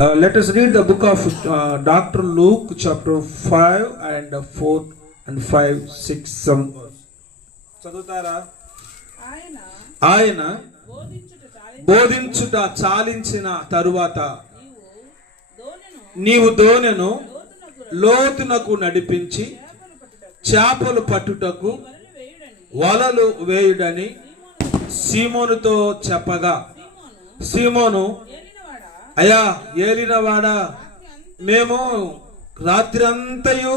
Let us read the book of Dr. Luke, chapter 5 and 4 and 5, 6, some verse. చదువుతారా? ఆయన బోధించుట చాలించిన తరువాత నీవు దోణెను లోతునకు నడిపించి చేపలు పట్టుటకు వలలు వేయుడని సీమోనుతో చెప్పగా, సీమోను, అయ్యా ఏలినవాడా, మేము రాత్రి అంతయు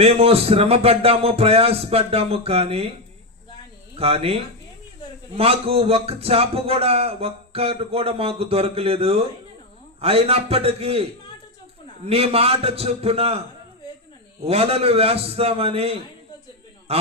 మేము శ్రమపడ్డాము, ప్రయాసపడ్డాము, కానీ మాకు ఒక్కటి కూడా మాకు దొరకలేదు. అయినప్పటికీ నీ మాట చొప్పున వలలు వేస్తామని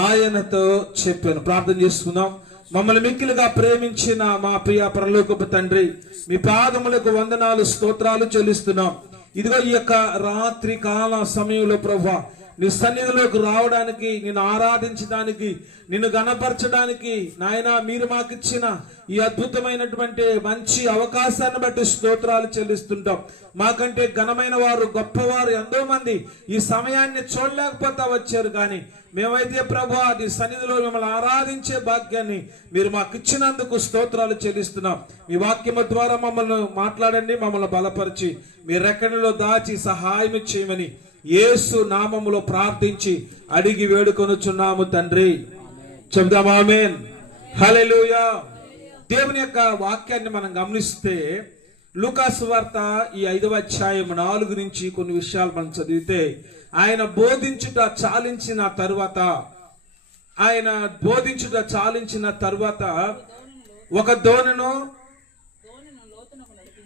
ఆయనతో చెప్పాను. ప్రార్థన చేసుకుందాం. మమ్మల్ని మిక్కిలిగా ప్రేమించిన మా ప్రియ పరలోకపు తండ్రి, మీ పాదములకు వందనాలు, స్తోత్రాలు చెల్లిస్తున్నాం. ఇదిగో ఈ యొక్క రాత్రి కాల సమయంలో ప్రభువా, నీ సన్నిధిలోకి రావడానికి, నిన్ను ఆరాధించడానికి, నిన్ను గణపరచడానికి నాయన మీరు మాకు ఇచ్చిన ఈ అద్భుతమైనటువంటి మంచి అవకాశాన్ని బట్టి స్తోత్రాలు చెల్లిస్తుంటాం. మాకంటే ఘనమైన వారు, గొప్పవారు ఎంతో మంది ఈ సమయాన్ని చూడలేకపోతా వచ్చారు. కానీ మేమైతే ప్రభువా నీ సన్నిధిలో మిమ్మల్ని ఆరాధించే భాగ్యాన్ని మీరు మాకు ఇచ్చినందుకు స్తోత్రాలు చెల్లిస్తున్నాం. మీ వాక్యము ద్వారా మమ్మల్ని మాట్లాడండి, మమ్మల్ని బలపరిచి మీ రెక్కలలో దాచి సహాయం చేయమని యేసు నామములో ప్రార్థించి అడిగి వేడుకొనుచున్నాము తండ్రి. చెబుదాం ఆమేన్. హల్లెలూయా. దేవుని యొక్క వాక్యాన్ని మనం గమనిస్తే లూకాసు వార్త ఈ 5వ అధ్యాయం 4 నుంచి కొన్ని విషయాలు మనం చదివితే, ఆయన బోధించుట చాలించిన తరువాత ఒక దోణెను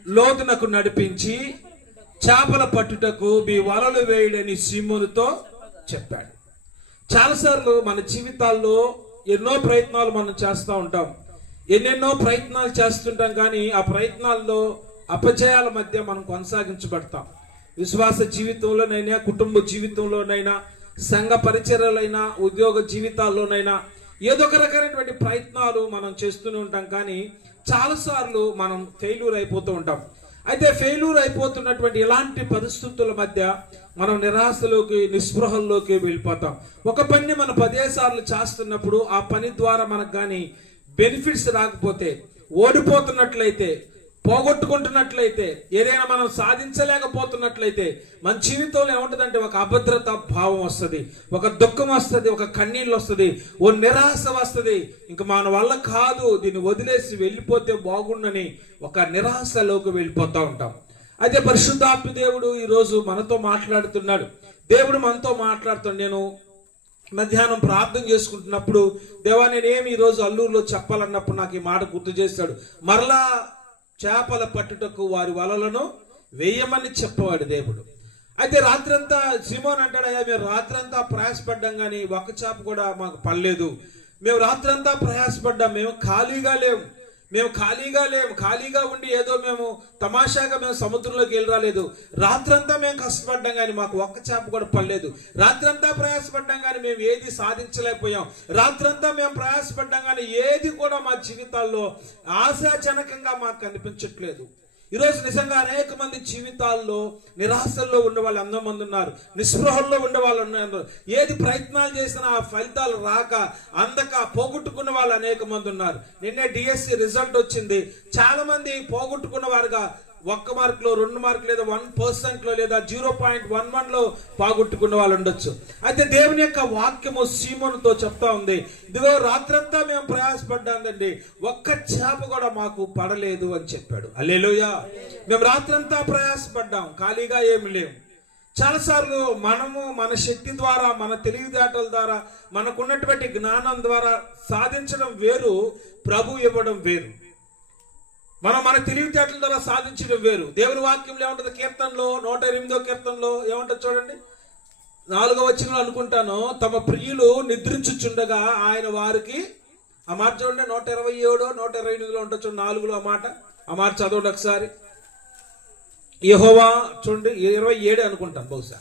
లోతునకు నడిపించి చేపల పట్టుటకు మీ వలలు వేయుడని సీమోనుతో చెప్పాడు. చాలాసార్లు మన జీవితాల్లో ఎన్నో ప్రయత్నాలు మనం చేస్తూ ఉంటాం, ఎన్నెన్నో ప్రయత్నాలు చేస్తుంటాం. కానీ ఆ ప్రయత్నాల్లో అపజయాల మధ్య మనం కొనసాగించబడతాం. విశ్వాస జీవితంలోనైనా, కుటుంబ జీవితంలోనైనా, సంఘ పరిచర్యలైనా, ఉద్యోగ జీవితాల్లోనైనా ఏదో ఒక రకమైనటువంటి ప్రయత్నాలు మనం చేస్తూనే ఉంటాం. కానీ చాలాసార్లు మనం ఫెయిల్యూర్ అయిపోతూ ఉంటాం. అయితే ఫెయిల్యూర్ అయిపోతున్నటువంటి ఇలాంటి పరిస్థితుల మధ్య మనం నిరాశలోకి, నిస్పృహల్లోకి వెళ్ళిపోతాం. ఒక పని మనం 10 సార్లు చేస్తున్నప్పుడు ఆ పని ద్వారా మనకు కానీ బెనిఫిట్స్ రాకపోతే, ఓడిపోతున్నట్లయితే, పోగొట్టుకుంటున్నట్లయితే, ఏదైనా మనం సాధించలేకపోతున్నట్లయితే మన జీవితంలో ఏముంటుందంటే ఒక అభద్రత భావం వస్తుంది, ఒక దుఃఖం వస్తుంది, ఒక కన్నీళ్ళు వస్తుంది, ఓ నిరాశ వస్తుంది. ఇంక మన వల్ల కాదు, దీన్ని వదిలేసి వెళ్ళిపోతే బాగుండని ఒక నిరాశలోకి వెళ్ళిపోతూ ఉంటాం. అయితే పరిశుద్ధాత్మ దేవుడు ఈరోజు మనతో మాట్లాడుతున్నాడు. దేవుడు మనతో మాట్లాడుతున్నాడు. నేను మధ్యాహ్నం ప్రార్థన చేసుకుంటున్నప్పుడు, దేవా నేనేమి ఈరోజు అల్లూరులో చెప్పాలన్నప్పుడు నాకు ఈ మాట గుర్తు చేశాడు. మరలా చేపల పట్టుటకు వారి వలలను వేయమని చెప్పవాడు దేవుడు. అయితే రాత్రంతా సీమోన్ అంటాడు, అయ్యా మేము రాత్రంతా ప్రయాసపడ్డాం కానీ ఒక్క చేప కూడా మాకు పడలేదు. మేము రాత్రంతా ప్రయాసపడ్డాం, మేము ఖాళీగా ఉండి ఏదో మేము తమాషాగా మేము సముద్రంలోకి వెళ్ళి రాలేదు. రాత్రంతా మేము కష్టపడ్డాం కానీ మాకు ఒక్క చేప కూడా పడలేదు. రాత్రంతా ప్రయాసపడ్డాం కానీ మేము ఏది సాధించలేకపోయాం. రాత్రంతా మేము ప్రయాసపడ్డాం కానీ ఏది కూడా మా జీవితాల్లో ఆశాజనకంగా మాకు కనిపించట్లేదు. ఈరోజు నిజంగా అనేక మంది జీవితాల్లో నిరాశల్లో ఉండే వాళ్ళు ఎంతో మంది ఉన్నారు, నిస్పృహల్లో ఉండే వాళ్ళు ఉన్నారు. ఏది ప్రయత్నాలు చేసినా ఆ ఫలితాలు రాక అందక పోగొట్టుకున్న వాళ్ళు అనేక మంది ఉన్నారు. నిన్నే డిఎస్సి రిజల్ట్ వచ్చింది. చాలా మంది పోగొట్టుకున్న వారుగా 1 మార్కులో, 2 మార్కులు, లేదా 1% లేదా 0.11లో పోగొట్టుకున్న వాళ్ళు ఉండొచ్చు. అయితే దేవుని యొక్క వాక్యము సీమోనుతో చెప్తా ఉంది, ఇదిగో రాత్రంతా మేము ప్రయాసపడ్డామండి, ఒక్క చేప కూడా మాకు పడలేదు అని చెప్పాడు. హల్లెలూయా. మేము రాత్రంతా ప్రయాసపడ్డాం, ఖాళీగా ఏమి లేవు. చాలాసార్లు మనము మన శక్తి ద్వారా, మన తెలివితేటల ద్వారా, మనకున్నటువంటి జ్ఞానం ద్వారా సాధించడం వేరు, ప్రభు ఇవ్వడం వేరు. మన తెలివితేటల ద్వారా సాధించడం వేరు. దేవుని వాక్యంలో ఏముంటుంది? కీర్తనలో 108వ కీర్తనలో ఏముంటుంది చూడండి, 4వ వచనంలో అనుకుంటాను, తమ ప్రియులు నిద్రించుచుండగా ఆయన వారికి, ఆ మాట చూడండి, 127 128లో ఉంటుంది చూడండి, 4లో ఆ మాట చదవండి ఒకసారి. యెహోవా చూడండి 27 అనుకుంటాను బహుశా.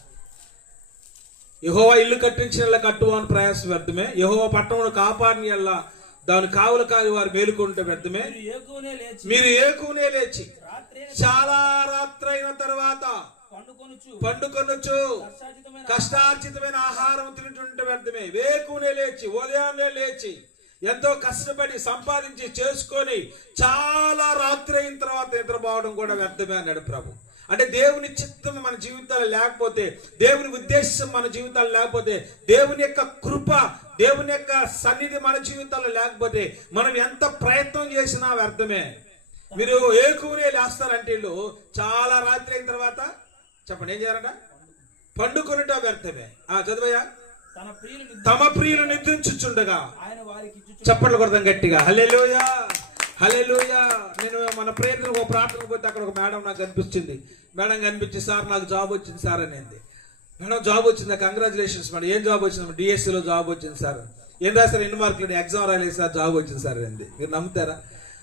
యెహోవా ఇల్లు కట్టించిన కట్టువాని ప్రయాస వ్యర్థమే, యెహోవా పట్టణమును కాపాడిని అల్లా దాని కావులు కాని వారు మేలుకుంటే వ్యర్థమే. మీరు ఏకునే లేచి చాలా రాత్రి రాత్రైన తర్వాత పండుకొనుచు కష్టార్జితమైన ఆహారం తింటుంటే వ్యర్థమే. వేకునే లేచి ఉదయాన్నే లేచి ఎంతో కష్టపడి సంపాదించి చేసుకొని చాలా రాత్రి అయిన తర్వాత నిద్రపోవడం కూడా వ్యర్థమే అన్నాడు ప్రభు. అంటే దేవుని చిత్తం మన జీవితాలు లేకపోతే, దేవుని ఉద్దేశం మన జీవితాలు లేకపోతే, దేవుని యొక్క కృప, దేవుని యొక్క సన్నిధి మన జీవితాల్లో లేకపోతే మనం ఎంత ప్రయత్నం చేసినా వ్యర్థమే. మీరు ఏకునే లేస్తారంటే వీళ్ళు చాలా రాత్రి అయిన తర్వాత చెప్పండి ఏం చేయాలంట? పండుకొనుట వ్యర్థమే. చదువయ్యా. తమ ప్రియులు నిద్రించుచుండగా చప్పట్లు కొడదాం గట్టిగా. హల్లెలూయా, హల్లెలూయా. నేను మన ప్రేయర్ ఒక ప్రార్థనకు పోతే అక్కడ ఒక మేడం నాకు కనిపించింది. మేడం కనిపించి, సార్ నాకు జాబ్ వచ్చింది సార్ అనేది. మేడం జాబ్ వచ్చిందా? Congratulations madam. ఏం జాబ్ వచ్చింది? డిఎస్సిలో జాబ్ వచ్చింది సార్. ఏం రాశారు? ఎన్ని మార్కులు? ఎగ్జామ్ రాలేదు సార్, జాబ్ వచ్చింది సార్ అంది. మీరు నమ్ముతారా?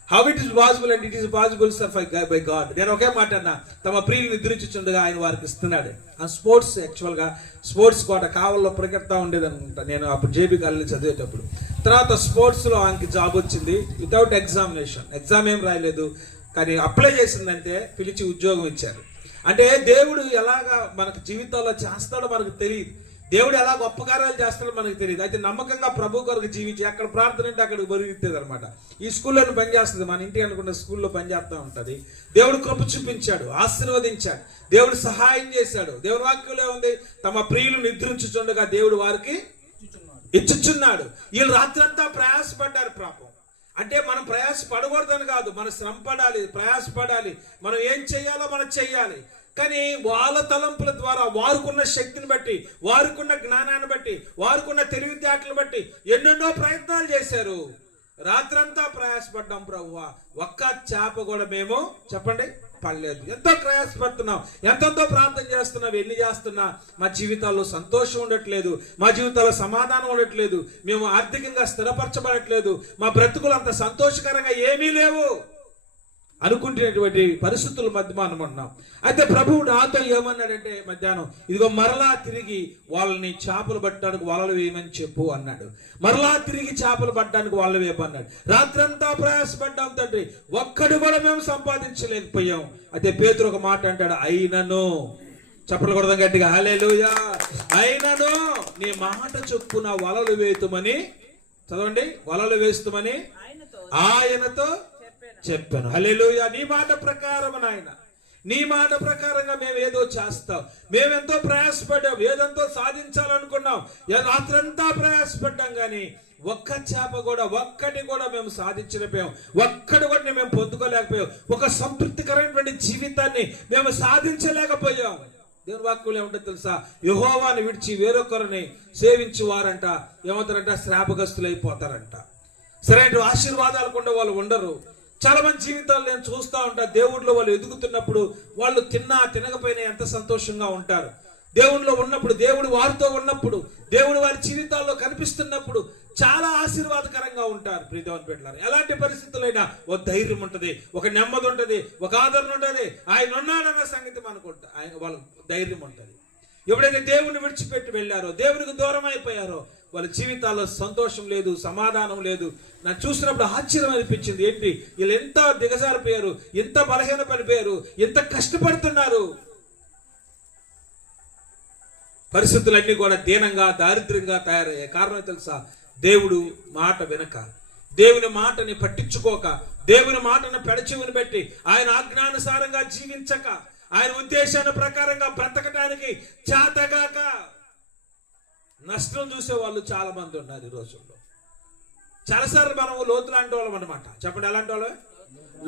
How it is possible and it is possible sir by God. నేను ఒకే మాట అన్నా, తమ ప్రియులు నిద్రించుచుండగా ఆయన వారికి ఇస్తున్నాడు. ఆ స్పోర్ట్స్, యాక్చువల్గా స్పోర్ట్స్ కోట కావల్లో పరిగెడతా ఉండేది అనుకుంటా నేను అప్పుడు జేబీ కాలేజీ చదివేటప్పుడు. తర్వాత స్పోర్ట్స్లో ఆయనకి జాబ్ వచ్చింది వితౌట్ ఎగ్జామినేషన్. ఎగ్జామ్ ఏం రాయలేదు, కానీ అప్లై చేసిందంటే పిలిచి ఉద్యోగం ఇచ్చారు. అంటే దేవుడు ఎలాగా మనకు జీవితాల్లో చేస్తాడో మనకు తెలియదు. దేవుడు ఎలా గొప్ప కార్యాలు చేస్తాడో మనకు తెలియదు. అయితే నమ్మకంగా ప్రభు కొరకు జీవించి అక్కడ ప్రార్థన అంటే అక్కడికి బరుగుతుంది అనమాట. ఈ స్కూల్లో పనిచేస్తుంది, మన ఇంటి అనుకున్న స్కూల్లో పనిచేస్తూ ఉంటుంది. దేవుడు కృప చూపించాడు, ఆశీర్వదించాడు, దేవుడు సహాయం చేశాడు. దేవుడి వాక్యంలో ఉంది, తమ ప్రియులు నిద్రించుచుండగా దేవుడు వారికి ఇచ్చుచున్నాడు. వీళ్ళు రాత్రంతా ప్రయాసపడ్డారు పాపం. అంటే మనం ప్రయాసపడకూడదని కాదు, మనం శ్రమ పడాలి, ప్రయాసపడాలి, మనం ఏం చెయ్యాలో మనం చెయ్యాలి. కానీ వాళ్ళ తలంపుల ద్వారా వారుకున్న శక్తిని బట్టి, వారుకున్న జ్ఞానాన్ని బట్టి, వారుకున్న తెలివితేటలను బట్టి ఎన్నెన్నో ప్రయత్నాలు చేశారు. రాత్రంతా ప్రయాసపడ్డాం ప్రభువా, ఒక్క చేప కూడా మేము చెప్పండి పడలేదు. ఎంతో ప్రయాసపడుతున్నాం, ఎంతో ప్రార్థన చేస్తున్నాం, ఎన్ని చేస్తున్నా మా జీవితాల్లో సంతోషం ఉండట్లేదు, మా జీవితాల్లో సమాధానం ఉండట్లేదు, మేము ఆర్థికంగా స్థిరపరచబడట్లేదు, మా బ్రతుకులు అంత సంతోషకరంగా ఏమీ లేవు అనుకుంటున్నటువంటి పరిస్థితుల మధ్య మనం ఉన్నాం. అయితే ప్రభువు నాతో ఏమన్నాడంటే మధ్యాహ్నం, ఇదిగో మరలా తిరిగి వాళ్ళని చేపలు పట్టడానికి వలలు వేయమని చెప్పు అన్నాడు. మరలా తిరిగి చేపలు పట్టడానికి వలలు వేయమన్నాడు. రాత్రంతా ప్రయాసపడ్డాం తండ్రి, ఒక్కడు కూడా మేము సంపాదించలేకపోయాం. అయితే పేతురు ఒక మాట అంటాడు, అయినను, చప్పట్లు కొడదాం గట్టిగా, హల్లెలూయా, అయినను నీ మాట చొప్పున వలలు వేతుమని, చదవండి, వలలు వేస్తామని ఆయనతో చెప్పాను. హల్లెలూయా. నీ మాట ప్రకారం నాయన, నీ మాట ప్రకారంగా మేము ఏదో చేస్తాం. మేమెంతో ప్రయాసపడ్డాం, ఏదంతో సాధించాలనుకున్నాం, రాత్రంతా ప్రయాసపడ్డాం, కానీ ఒక్క చేప కూడా, ఒక్కటి కూడా మేము సాధించలేకపోయాం, ఒక్కటి కూడా మేము పొందుకోలేకపోయాం, ఒక సంతృప్తికరమైనటువంటి జీవితాన్ని మేము సాధించలేకపోయాం. దేవుని వాక్యంలో ఏముంటుంది తెలుసా? యెహోవాను విడిచి వేరొకరిని సేవించి వారంట ఏమవుతారంట? శాపగ్రస్తులైపోతారంట. సరైన ఆశీర్వాదాలు కూడా వాళ్ళు ఉండరు. చాలా మంది జీవితాలు నేను చూస్తూ ఉంటా, దేవుడిలో వాళ్ళు ఎదుగుతున్నప్పుడు వాళ్ళు తినకపోయినా ఎంత సంతోషంగా ఉంటారు. దేవుడిలో ఉన్నప్పుడు, దేవుడు వారితో ఉన్నప్పుడు, దేవుడు వారి జీవితాల్లో కనిపిస్తున్నప్పుడు చాలా ఆశీర్వాదకరంగా ఉంటారు. ప్రియదేవుని బిడ్డలారా, ఎలాంటి పరిస్థితులైనా ఒక ధైర్యం ఉంటుంది, ఒక నెమ్మది ఉంటుంది, ఒక ఆదరణ ఉంటుంది. ఆయన ఉన్నాడన్న సంగతి మనకుంటా, ఆయన వాళ్ళ ధైర్యం ఉంటుంది. ఎప్పుడైతే దేవుని విడిచిపెట్టి వెళ్ళారో, దేవునికి దూరం అయిపోయారో, వాళ్ళ జీవితాల్లో సంతోషం లేదు, సమాధానం లేదు. నాకు చూసినప్పుడు ఆశ్చర్యం అనిపించింది, ఏంటి వీళ్ళు ఎంత దిగజారిపోయారు, ఎంత బలహీన పడిపోయారు, ఎంత కష్టపడుతున్నారు. పరిస్థితులన్నీ కూడా దీనంగా, దారిద్ర్యంగా తయారయ్యాయి. కారణం తెలుసా? దేవుడు మాట వినక, దేవుని మాటని పట్టించుకోక, దేవుని మాటను పెడచెవిని పెట్టి, ఆయన ఆజ్ఞానుసారంగా జీవించక, ఆయన ఉద్దేశాన్ని ప్రకారంగా బ్రతకడానికి చేతగాక నష్టం చూసే వాళ్ళు చాలా మంది ఉన్నారు ఈ రోజుల్లో. చాలాసార్లు మనం లోతు లాంటి వాళ్ళం అనమాట. చెప్పండి, ఎలాంటి వాళ్ళమే?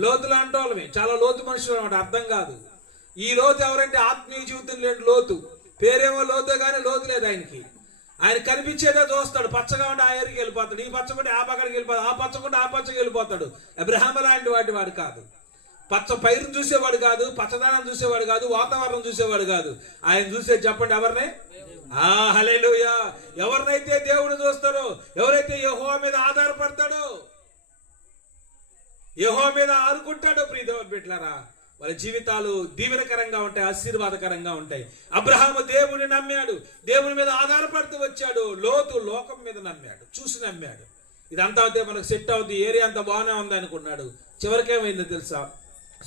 లోతు లాంటి వాళ్ళమే, చాలా లోతు మనుషులు అనమాట. అర్థం కాదు. ఈ లోతు ఎవరంటే ఆత్మీయ జీవితం లేని లోతు. పేరేమో లోతే కానీ లోతు లేదు ఆయనకి. ఆయన కనిపించేదే చూస్తాడు. పచ్చగా ఉంటే ఆ ఏరికి వెళ్ళిపోతాడు, ఈ పచ్చకుంటే ఆ పక్కడికి వెళ్ళిపోతాడు, ఆ పచ్చకుంటే ఆ పచ్చకి వెళ్ళిపోతాడు. అబ్రహాము లాంటి వాడు కాదు. పచ్చ పైరును చూసేవాడు కాదు, పచ్చదనం చూసేవాడు కాదు, వాతావరణం చూసేవాడు కాదు. ఆయన చూసే చెప్పండి ఎవరిని? హల్లెలూయా. ఎవరినైతే దేవుడు చూస్తాడో, ఎవరైతే యెహోవా మీద ఆధారపడతాడో, యెహోవా మీద ఆదుకుంటాడో, ప్రియదేవుని బిడ్డలారా, వాళ్ళ జీవితాలు దీవెనకరంగా ఉంటాయి, ఆశీర్వాదకరంగా ఉంటాయి. అబ్రహాము దేవుని నమ్మాడు, దేవుని మీద ఆధారపడుతూ వచ్చాడు. లోతు లోకం మీద నమ్మాడు, చూసి నమ్మాడు. ఇదంతా అయితే మనకు సెట్ అవుతుంది, ఏరియా అంతా బాగానే ఉంది అనుకున్నాడు. చివరికేమైందో తెలుసా?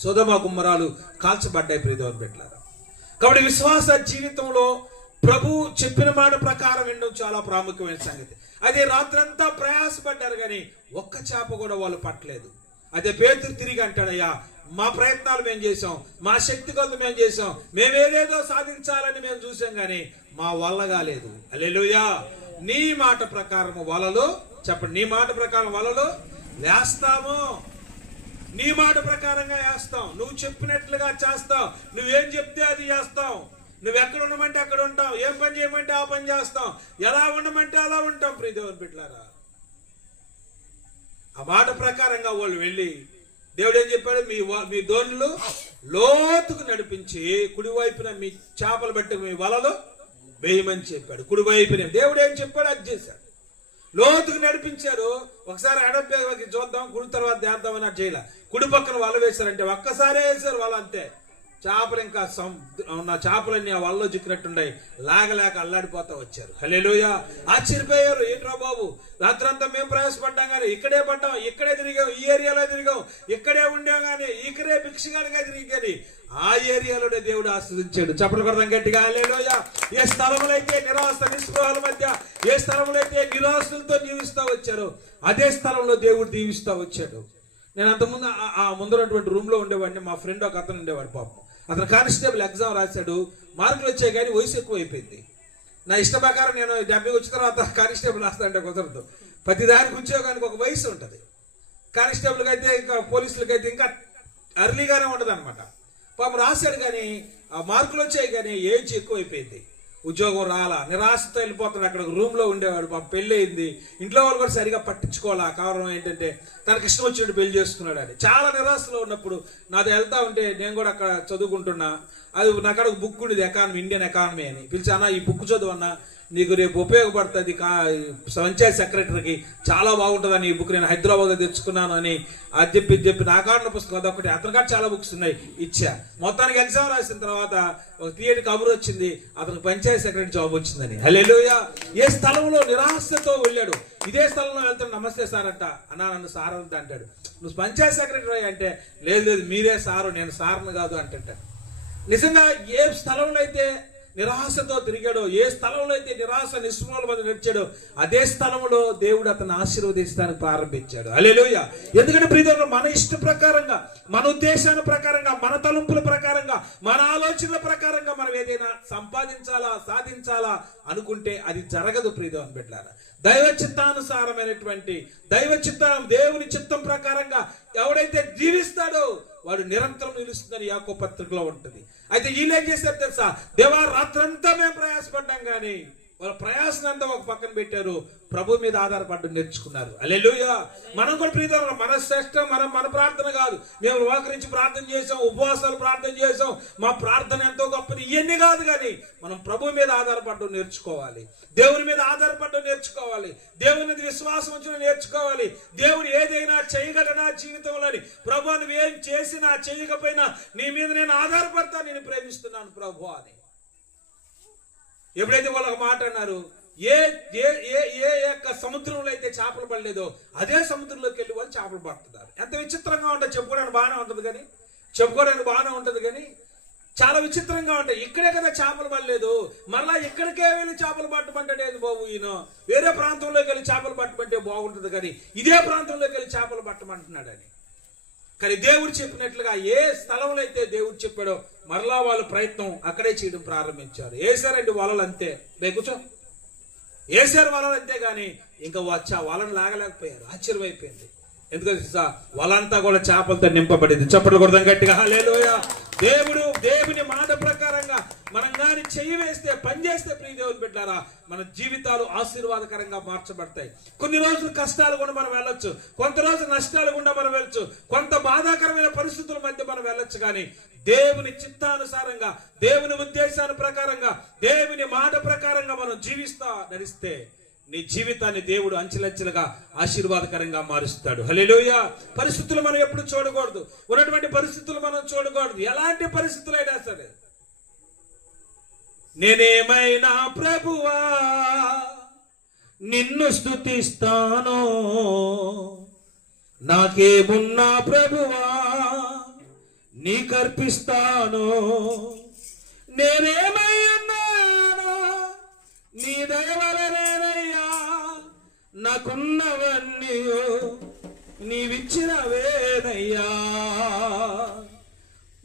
సొదొమ గుమ్మరాలు కాల్చబడ్డాయి ప్రియదేవుని బిడ్డలారా. కాబట్టి విశ్వాస జీవితంలో ప్రభు చెప్పిన మాట ప్రకారం వినడం చాలా ప్రాముఖ్యమైన సంగతి. అదే రాత్రంతా ప్రయాసపడ్డారు కానీ ఒక్క చేప కూడా వాళ్ళు పట్టలేదు. అదే పేతురు తిరిగి అంటాడయ్యా, మా ప్రయత్నాలు మేము చేసాం, మా శక్తి కొద్ది మేము చేసాం, మేమేదేదో సాధించాలని మేము చూసాం కానీ మా వల్ల కాలేదు. హల్లెలూయా. నీ మాట ప్రకారం వలలో, చెప్పండి, నీ మాట ప్రకారం వలలో వేస్తాము, నీ మాట ప్రకారంగా వేస్తాం, నువ్వు చెప్పినట్లుగా చేస్తావు, నువ్వేం చెప్తే అది చేస్తాం, నువ్వు ఎక్కడ ఉండమంటే అక్కడ ఉంటాం, ఏం పని చేయమంటే ఆ పని చేస్తాం, ఎలా ఉండమంటే అలా ఉంటాం. ప్రియదేవుని బిడ్డలారా, ఆ మాట ప్రకారంగా వాళ్ళు వెళ్ళి దేవుడు ఏం చెప్పాడు, మీ దోణులు లోతుకు నడిపించి కుడివైపున మీ చేపలు బట్టి మీ వలలో వేయమని చెప్పాడు. కుడివైపున దేవుడు ఏం చెప్పాడు అది చేశాడు. లోతుకు నడిపించారు. ఒకసారి ఎడపేకి చూద్దాం, కుడి తర్వాత చేద్దాం అన్నట్టు చేయాల. కుడి పక్కన వల వేశారంటే ఒక్కసారే వేశారు వల, అంతే. చేపలు ఇంకా ఉన్న చేపలన్నీ ఆ వలలో చిక్కినట్టున్నాయి, లాగలేక అల్లాడిపోతా వచ్చారు. హల్లెలూయా. ఆశ్చర్యపోయారు, ఏంట్రా బాబు, రాత్రంతా మేము ప్రయాసపడ్డాం కానీ ఇక్కడే పడ్డాం, ఇక్కడే తిరిగాం, ఈ ఏరియాలో తిరిగాం, ఇక్కడే ఉండాం కానీ ఇక్కడే భిక్షగాడిగా తిరిగి కానీ ఆ ఏరియాలోనే దేవుడు ఆస్వాదించాడు. చప్పట్లు కొడదాం గట్టిగా. హల్లెలూయా. ఏ స్థలములు అయితే నిరాశ నిస్పృహల మధ్య, ఏ స్థలములు అయితే నిరాశలతో జీవిస్తూ వచ్చారో అదే స్థలంలో దేవుడు దీవిస్తూ వచ్చాడు. నేను అంతకుముందు ఆ ముందరటువంటి రూమ్ లో ఉండేవాడిని. మా ఫ్రెండ్ ఒక అతను ఉండేవాడు, పాపం అతను కానిస్టేబుల్ ఎగ్జామ్ రాశాడు, మార్కులు వచ్చాయి కానీ వయసు ఎక్కువ అయిపోయింది. నా ఇష్ట ప్రకారం నేను 70 వచ్చిన తర్వాత కానిస్టేబుల్ రాస్తానంటే కుదరదు. ప్రతి దానికి ఉద్యోగానికి ఒక వయసు ఉంటుంది. కానిస్టేబుల్కి అయితే ఇంకా పోలీసులకి అయితే ఇంకా అర్లీగానే ఉండదు అనమాట. పాపం రాశాడు కానీ ఆ మార్కులు వచ్చాయి కానీ ఏజ్ ఎక్కువ అయిపోయింది, ఉద్యోగం రాలా, నిరాశతో వెళ్ళిపోతున్నాడు. అక్కడ రూమ్ లో ఉండేవాడు, పాపం పెళ్లి అయింది, ఇంట్లో వాళ్ళు కూడా సరిగా పట్టించుకోవాలా. కారణం ఏంటంటే తనకి ఇష్టం వచ్చినట్టు పెళ్లి చేసుకున్నాడు అని. చాలా నిరాశలో ఉన్నప్పుడు నాది వెళ్తా ఉంటే, నేను కూడా అక్కడ చదువుకుంటున్నా, అది నాకు ఒక బుక్ ఉండేది, ఎకానమీ, ఇండియన్ ఎకానమీ అని. పిలిచి, అన్న ఈ బుక్ చదువు అన్న, నీకు రేపు ఉపయోగపడుతుంది, పంచాయత్ సెక్రటరీకి చాలా బాగుంటుందని ఈ బుక్ నేను హైదరాబాద్లో తెచ్చుకున్నాను అని అది చెప్పి నా కాడిన పుస్తకం అదొకటి, అతని కాడ చాలా బుక్స్ ఉన్నాయి, ఇచ్చా. మొత్తానికి ఎగ్జామ్ రాసిన తర్వాత ఒక థియేటర్ కబురు వచ్చింది, అతనికి పంచాయత్ సెక్రటరీ జాబ్ వచ్చిందని. హల్లెలూయా. ఏ స్థలంలో నిరాశతో వెళ్ళాడు, ఇదే స్థలంలో వెళ్తాడు, నమస్తే సార్ అంట. అన్నా నన్ను సార్ అంత అంటాడు. నువ్వు పంచాయత్ సెక్రటరీ అంటే, లేదు మీరే సారు, నేను సార్ను కాదు అంటుంటాడు. నిజంగా ఏ స్థలంలో అయితే నిరాశతో తిరిగాడో, ఏ స్థలంలో అయితే నిరాశ నిస్పృహల మధ్య నడిచాడో అదే స్థలంలో దేవుడు అతను ఆశీర్వదించడానికి ప్రారంభించాడు. హల్లెలూయా. ఎందుకంటే ప్రియదేవుడు, మన ఇష్ట ప్రకారంగా, మన ఉద్దేశాల ప్రకారంగా, మన తలంపుల ప్రకారంగా, మన ఆలోచనల ప్రకారంగా మనం ఏదైనా సంపాదించాలా, సాధించాలా అనుకుంటే అది జరగదు ప్రియదేవుని బిడ్డలారా. దైవ చిత్తానుసారమైనటువంటి దేవుని చిత్తం ప్రకారంగా ఎవడైతే జీవిస్తాడో వాడు నిరంతరం నిలుస్తుందని యాకోబు పత్రికలో ఉంటుంది. అయితే వీళ్ళు ఏం చేశారు తెలుసా, దేవా రాత్రంతా మేము ప్రయాసపడ్డాం కానీ వాళ్ళ ప్రయాసనంతా ఒక పక్కన పెట్టారు, ప్రభు మీద ఆధారపడ్డం నేర్చుకున్నారు. హల్లెలూయా. మనం కూడా ప్రియతమ, మన శ్రేష్టం మన ప్రార్థన కాదు, మేము వాకరించి ప్రార్థన చేసాం, ఉపవాసాలు ప్రార్థన చేసాం, మా ప్రార్థన ఎంతో గొప్పది, ఇవన్నీ కాదు. కానీ మనం ప్రభు మీద ఆధారపడడం నేర్చుకోవాలి, దేవుని మీద ఆధారపడడం నేర్చుకోవాలి, దేవుని మీద విశ్వాసం ఉంచడం నేర్చుకోవాలి. దేవుడు ఏదైనా చేయగలనా జీవితంలో, ప్రభు నువ్వు ఏం చేసినా చేయకపోయినా నీ మీద నేను ఆధారపడతాను, నేను ప్రేమిస్తున్నాను ప్రభు అని. ఎప్పుడైతే వాళ్ళు ఒక మాట అన్నారు, ఏ యొక్క సముద్రంలో అయితే చేపలు పడలేదో అదే సముద్రంలోకి వెళ్ళి వాళ్ళు చేపలు పడుతున్నారు. ఎంత విచిత్రంగా ఉంటుంది, చెప్పుకోవడానికి బాగానే ఉంటుంది కానీ చాలా విచిత్రంగా ఉంటాయి. ఇక్కడే కదా చేపలు పడలేదు, మళ్ళా ఇక్కడికే వెళ్ళి చేపలు పట్టమంటాడేది బాబు ఈయన, వేరే ప్రాంతంలోకి వెళ్ళి చేపలు పట్టమంటే బాగుంటుంది కానీ ఇదే ప్రాంతంలోకి వెళ్ళి చేపలు పట్టమంటున్నాడు అని. కానీ దేవుడు చెప్పినట్లుగా ఏ స్థలంలో అయితే దేవుడు చెప్పాడో మరలా వాళ్ళ ప్రయత్నం అక్కడే చేయడం ప్రారంభించారు. వేసారండి వలలు, అంతే. కూర్చో, వేసారు వలలు అంతే. కానీ ఇంకా వచ్చా వలను లాగలేకపోయారు. ఆశ్చర్యమైపోయింది. ఎందుకంటే వలంతా కూడా చేపలతో నింపబడింది. చప్పట్లు కొడదాం గట్టిగా. హల్లెలూయా. దేవుని మాట ప్రకారంగా మనం కానీ చెయ్యి వేస్తే, పని చేస్తే ప్రియదేవుని బిడ్డలారా, మన జీవితాలు ఆశీర్వాదకరంగా మార్చబడతాయి. కొన్ని రోజులు కష్టాలు కూడా మనం వెళ్ళొచ్చు, కొంత రోజు నష్టాలు కూడా మనం వెళ్ళొచ్చు, కొంత బాధాకరమైన పరిస్థితుల మధ్య మనం వెళ్ళొచ్చు. కానీ దేవుని చిత్తానుసారంగా, దేవుని ఉద్దేశాల ప్రకారంగా, దేవుని మాట ప్రకారంగా మనం జీవిస్తా నడిస్తే నీ జీవితాన్ని దేవుడు అంచెలంచెలుగా ఆశీర్వాదకరంగా మారుస్తాడు. హల్లెలూయా. పరిస్థితులు మనం ఎప్పుడు చూడకూడదు, ఉన్నటువంటి పరిస్థితులు మనం చూడకూడదు, ఎలాంటి పరిస్థితులైనా సరే. నేనేమైనా ప్రభువా నిన్ను స్తుతిస్తాను, నాకేమున్నా ప్రభువా నీకర్పిస్తాను. నేనేమై ఉన్నానో నీ దయ వలనేనయ్యా, నాకున్నవన్నీ నీవిచ్చినవేనయ్యా,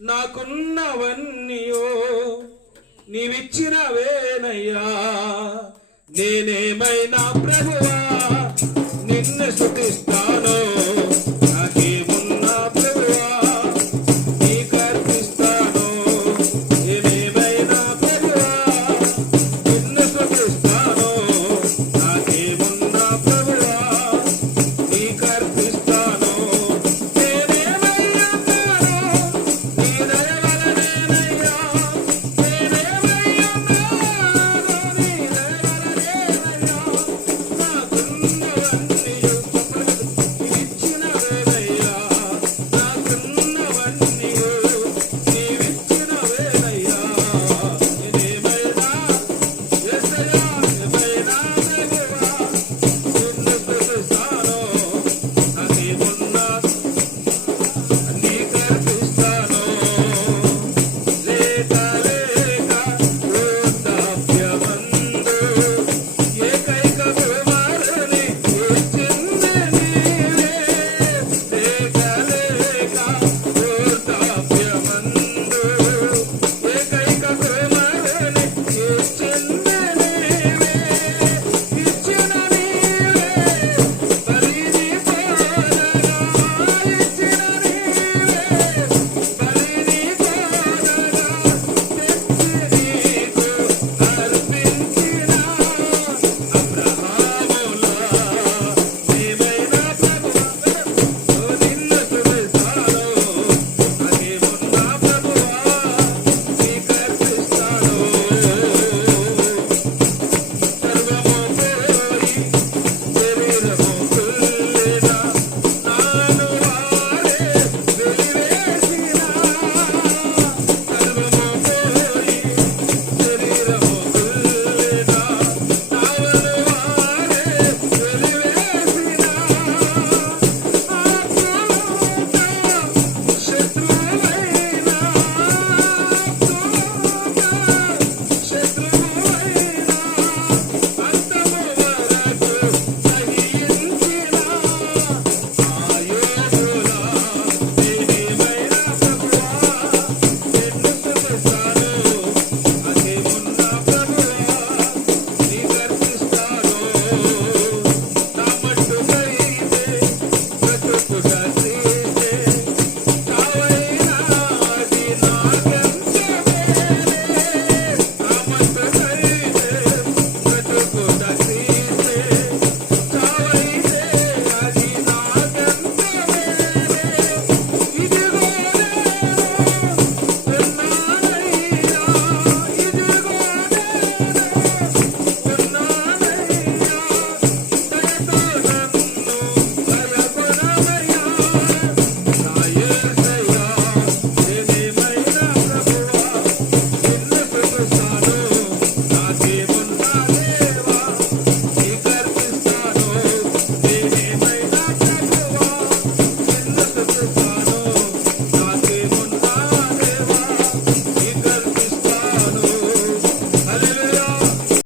నాకున్నవన్నీ నీవిచ్చినవేనయ్యా. నేనేమైనా ప్రభువా